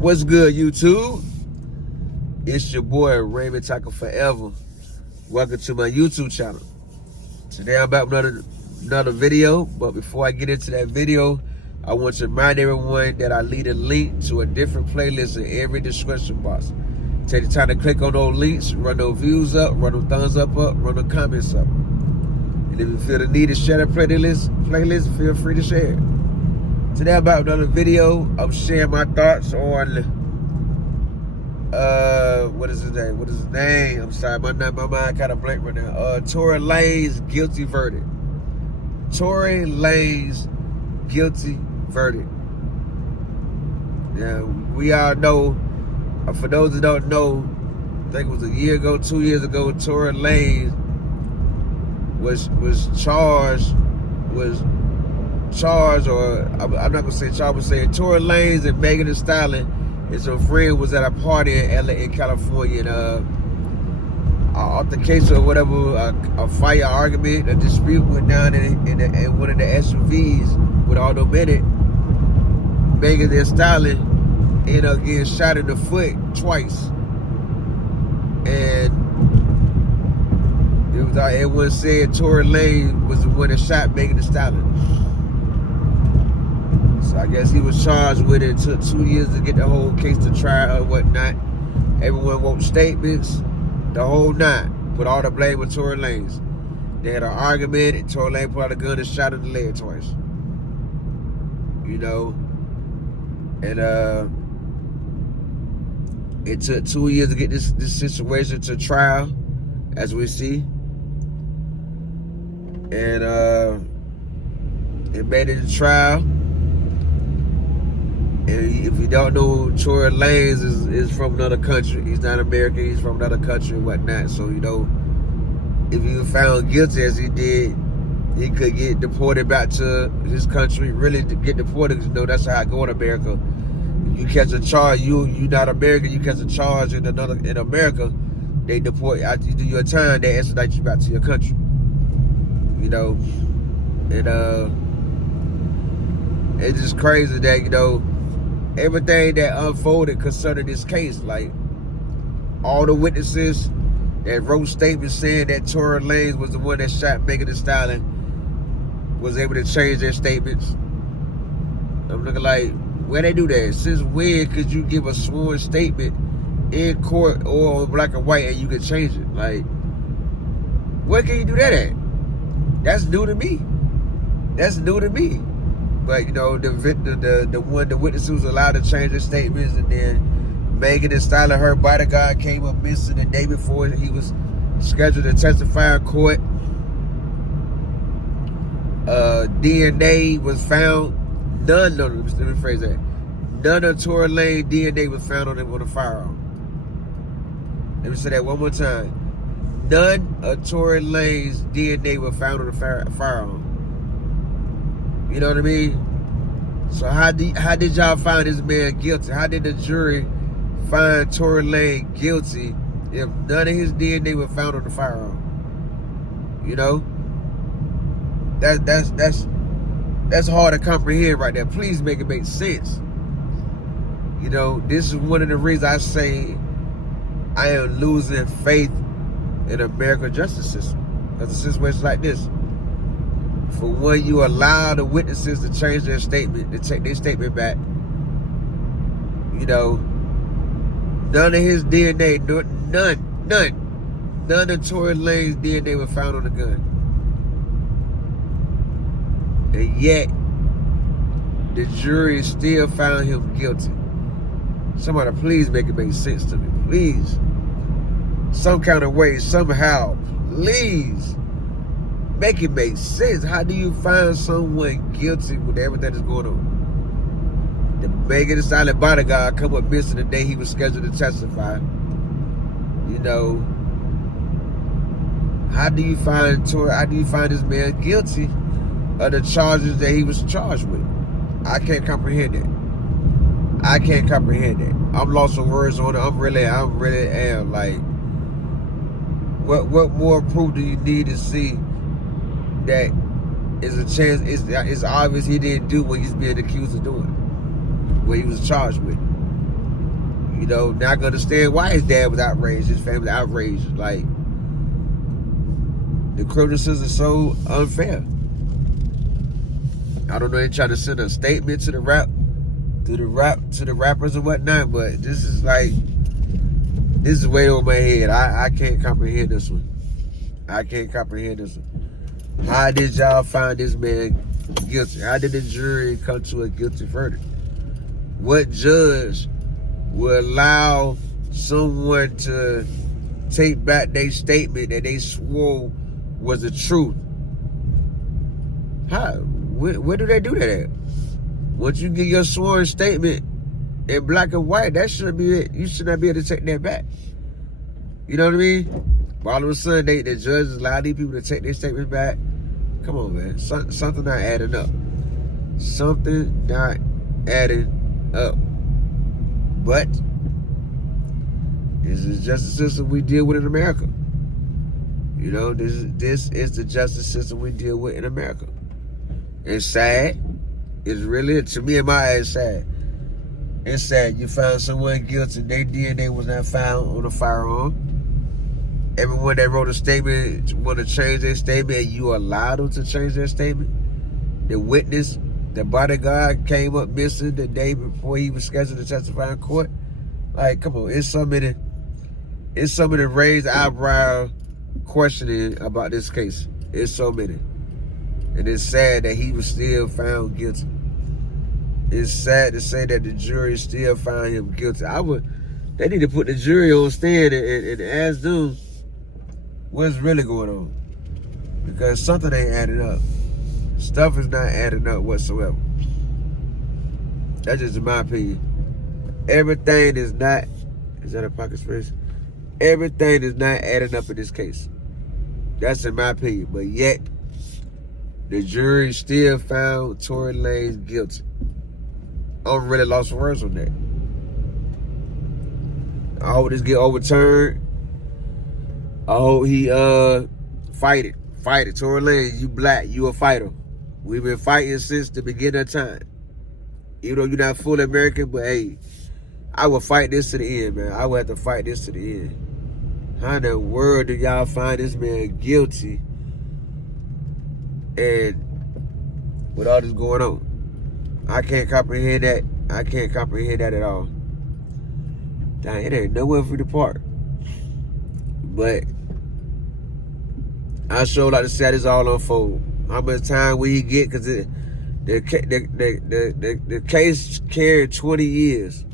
What's good, YouTube? It's your boy Raymond Taco Forever. Welcome to my YouTube channel. Today I'm back with another video, but before I get into that video, I want to remind everyone that I leave a link to a different playlist in every description box. Take the time to click on those links, run those views up, run those thumbs up, run those comments up. And if you feel the need to share the playlist, feel free to share it. Today I'm back with another video. I'm sharing my thoughts on what is his name? I'm sorry, my mind kind of blank right now. Tory Lanez guilty verdict. Tory Lanez guilty verdict. Now we all know. For those that don't know, I think it was a year ago, 2 years ago, Tory Lanez was charged, or I'm not gonna say charged, but say Tory Lanez and Megan Thee Stallion and some friend was at a party in LA, in California, and an altercation or whatever, a fire argument, a dispute went down in one of the SUVs with all them in it. Megan Thee Stallion ended up getting shot in the foot twice, and everyone said Tory Lanez was the one that shot Megan Thee Stallion. So I guess he was charged with it. It took 2 years to get the whole case to trial or whatnot. Everyone wrote statements, the whole nine. Put all the blame on Tory Lanez. They had an argument, and Tory Lanez put out a gun and shot in the leg twice. You know, and it took 2 years to get this situation to trial, as we see. And it made it to trial. And if you don't know, Tory Lanez is from another country. He's not American. He's from another country and whatnot. So, you know, if he was found guilty as he did, he could get deported back to his country. Really, to get deported, because, you know, that's how I go in America. You catch a charge, you not American, you catch a charge in America, they deport you. After you do your time, they extradite you back to your country. You know, and it's just crazy that, you know, everything that unfolded concerning this case, like all the witnesses that wrote statements saying that Tory Lanez was the one that shot Megan Thee Stallion, was able to change their statements. I'm looking like, where they do that? Since when could you give a sworn statement in court or on black and white and you could change it? Like, where can you do that at? That's new to me. That's new to me. But, you know, the witness was allowed to change their statements, and then Megan Thee Stallion, her bodyguard, came up missing the day before he was scheduled to testify in court. DNA was found. Let me rephrase that. None of Tory Lanez DNA was found on the firearm. Let me say that one more time. None of Tory Lanez DNA was found on the firearm. You know what I mean? So how did y'all find this man guilty? How did the jury find Tory Lanez guilty if none of his DNA was found on the firearm? You know? That's hard to comprehend right there. Please make it make sense. You know, this is one of the reasons I say I am losing faith in American justice system. Because a situation like this, for when you allow the witnesses to change their statement, to take their statement back, you know, none of his DNA, none of Tory Lanez's DNA was found on the gun. And yet, the jury still found him guilty. Somebody please make it make sense to me. Please. Some kind of way, somehow. Please. Make it make sense. How do you find someone guilty with everything that's going on? The Megan Thee Stallion bodyguard come up missing the day he was scheduled to testify. You know, how do you find this man guilty of the charges that he was charged with? I can't comprehend that. I can't comprehend that. I'm lost for words on it. I really am. Like, what more proof do you need to see that is a chance? It's obvious he didn't do what he's being accused of doing, what he was charged with. You know, not gonna understand why his dad was outraged, his family outraged. Like, the criminal system is so unfair. I don't know, they trying to send a statement to the rappers and whatnot, but this is way over my head. I can't comprehend this one. I can't comprehend this one. How did y'all find this man guilty? How did the jury come to a guilty verdict? What judge would allow someone to take back their statement that they swore was the truth? How? Where do they do that at? Once you get your sworn statement in black and white, that shouldn't be it. You should not be able to take that back. You know what I mean? But all of a sudden, the judges allow these people to take their statements back. Come on, man. Something not adding up. Something not adding up. But this is the justice system we deal with in America. You know, this is the justice system we deal with in America. It's sad. It's really, to me, in my eyes, sad. It's sad. You found someone guilty. Their DNA was not found on a firearm. Everyone that wrote a statement want to change their statement, and you allowed them to change their statement. The witness, the bodyguard, came up missing the day before he was scheduled to testify in court. Like, come on, it's so many raised eyebrow questioning about this case. It's so many. And it's sad that he was still found guilty. It's sad to say that the jury still found him guilty. They need to put the jury on stand and ask them what's really going on. Because something ain't adding up. Stuff is not adding up whatsoever. That's just in my opinion. Everything is not, is that a pocket space? Everything is not adding up in this case. That's in my opinion. But yet, the jury still found Tory Lanez guilty. I'm really lost for words on that. I hope this get overturned. I hope he fight it. Fight it. Tory Lanez, you black, you a fighter. We've been fighting since the beginning of time. Even though you're not fully American, but hey, I will fight this to the end, man. I will have to fight this to the end. How in the world do y'all find this man guilty? And with all this going on, I can't comprehend that. I can't comprehend that at all. Dang, it ain't nowhere for the park. But I sure like to see how this all unfold. How much time will he get? Because the case carried 20 years.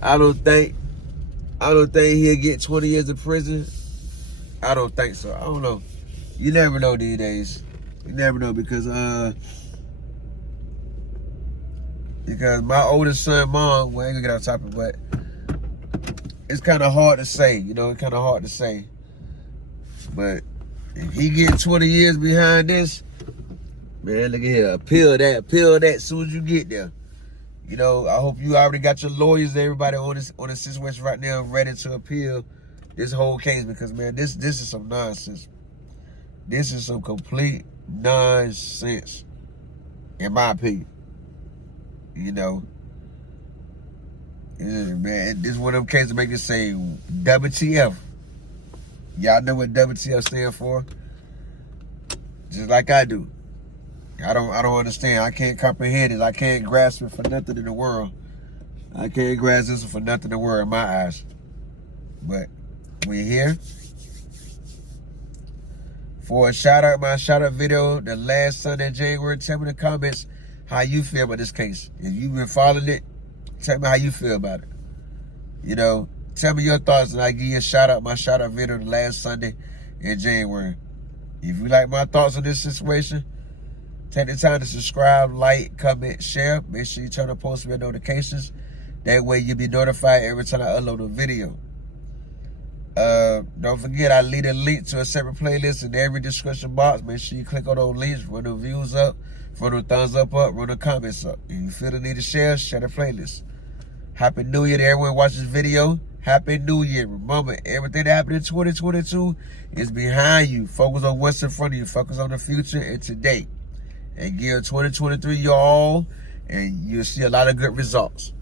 I don't think he'll get 20 years in prison. I don't think so. I don't know. You never know these days. You never know because my oldest son, mom, well, I ain't gonna get off topic, but it's kind of hard to say, you know, it's kind of hard to say. But if he get 20 years behind this, man, look at here, appeal that as soon as you get there. You know, I hope you already got your lawyers and everybody on this situation right now ready to appeal this whole case because, man, this is some nonsense. This is some complete nonsense, in my opinion. You know, man, this is one of them cases that make you say WTF. Y'all know what WTF stands for? Just like I do. I don't understand. I can't comprehend it. I can't grasp it for nothing in the world. I can't grasp this for nothing in the world in my eyes. But we're here for a shout out, my shout out video the last Sunday in January. Tell me in the comments how you feel about this case. If you've been following it, tell me how you feel about it. You know, tell me your thoughts and I give you a shout out, my shout out video the last Sunday in January. If you like my thoughts on this situation, take the time to subscribe, like, comment, share. Make sure you turn on post notifications. That way you'll be notified every time I upload a video. Don't forget, I leave a link to a separate playlist in every description box. Make sure you click on those links, run the views up, run the thumbs up, run the comments up. If you feel the need to share the playlist. Happy New Year to everyone watching this video. Happy New Year. Remember, everything that happened in 2022 is behind you. Focus on what's in front of you. Focus on the future and today. And give 2023 y'all, and you'll see a lot of good results.